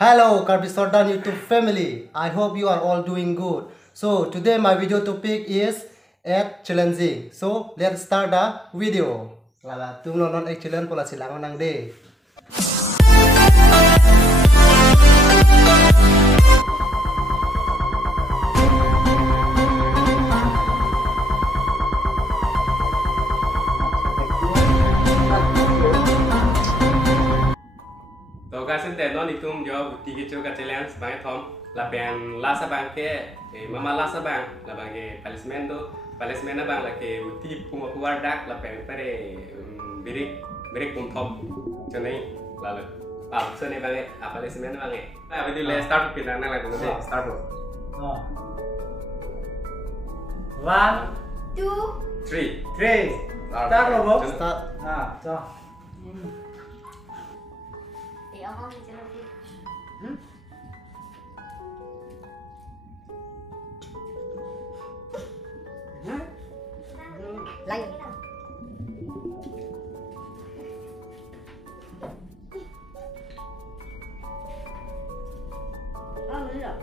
Hello Karbisordan YouTube family. I hope you are all doing good. So today my video topic is egg challenging. So let's start the video. Là tung non egg challenge pola silang nang de. Xin tên nó đi tung do tí cái chỗ cái challenge bằng thom là bạn lá sa bang ke mama lá sa bang là bằng cái palismen nó bằng là cái tí puma puar dak là bạn phải birik pum thom cho nên là so này bằng cái palismen bằng cái bây giờ let's start with năng là cũng sẽ start rồi 1 2 3 start rồi bố Start. cho Thì ông không chơi được. Lấy. Lấy rồi.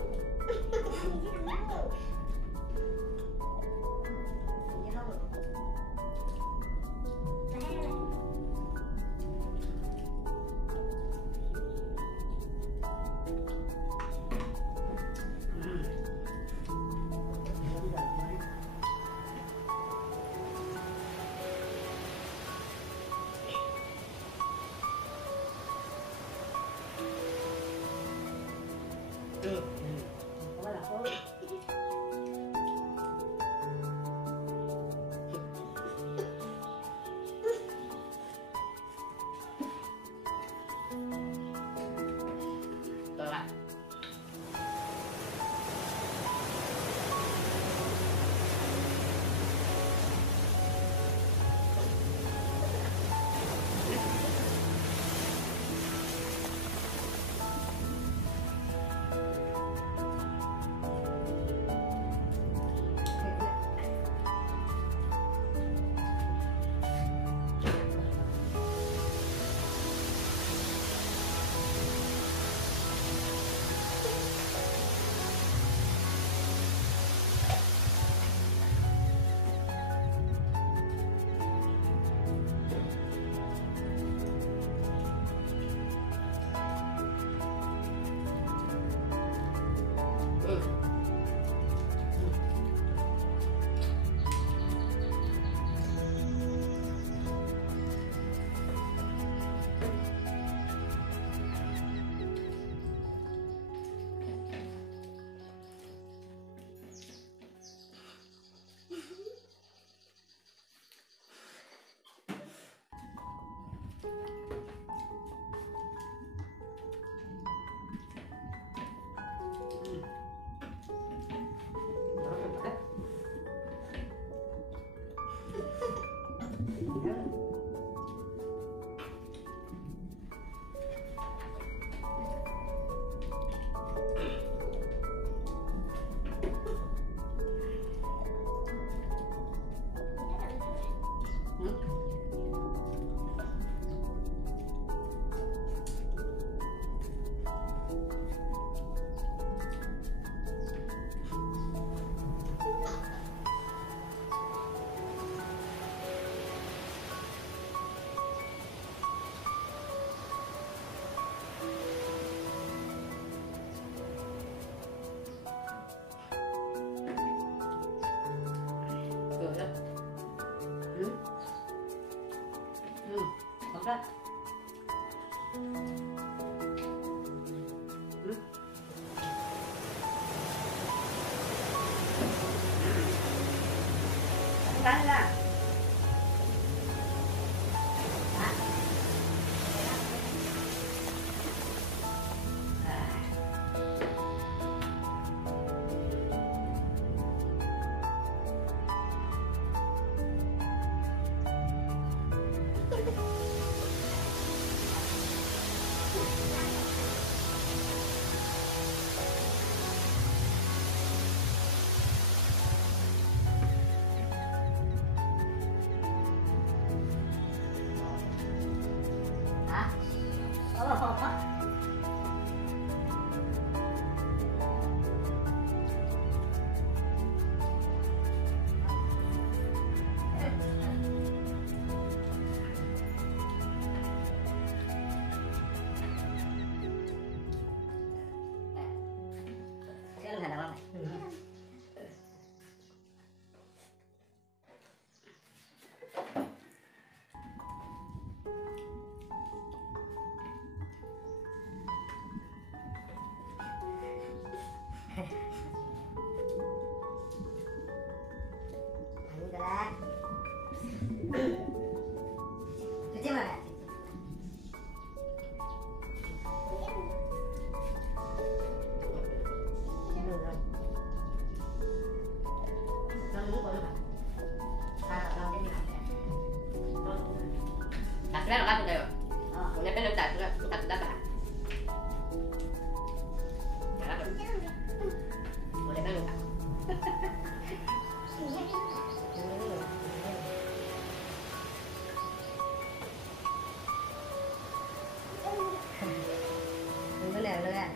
dulu ya.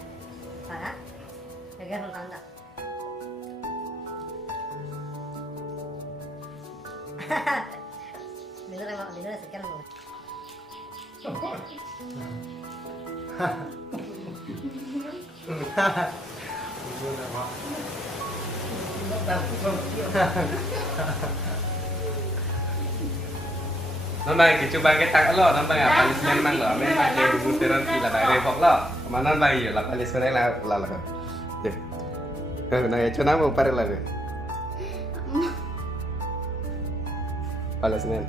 Sana. Jaga belum tak. Minum sekian loh. Nó bay cái chú bay cái tặng lo nó bay à policeman mang lo mấy bay cái muteran thì là bay đây phọc lo mà nó bay là policeman này là này cho nó mau pare lagi policeman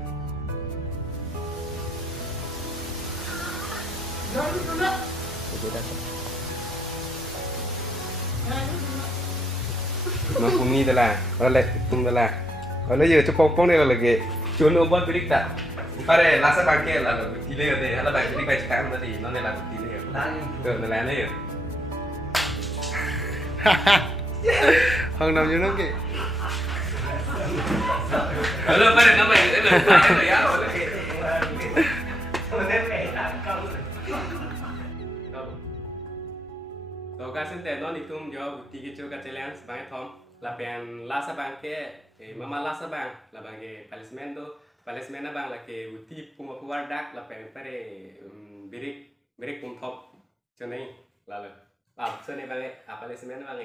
nó cũng như thế là nó lại cũng thế là nó giờ cho phong này là lagi chuan obat bidik tak pare lasa bangke la tile de hala bang bidik bai cakap tadi non la tile ke nela ne Hang nam như nó kì. halo pare nama ini ya Tôi xin tên nó đi tung do bukti cái chỗ cái challenge bang thom là pen lasa bangke mama lasa bang là bang cái policeman bang là cái bukti puma keluar dak là pen pare birik pum thop cho nên là cho nên bang cái policeman bang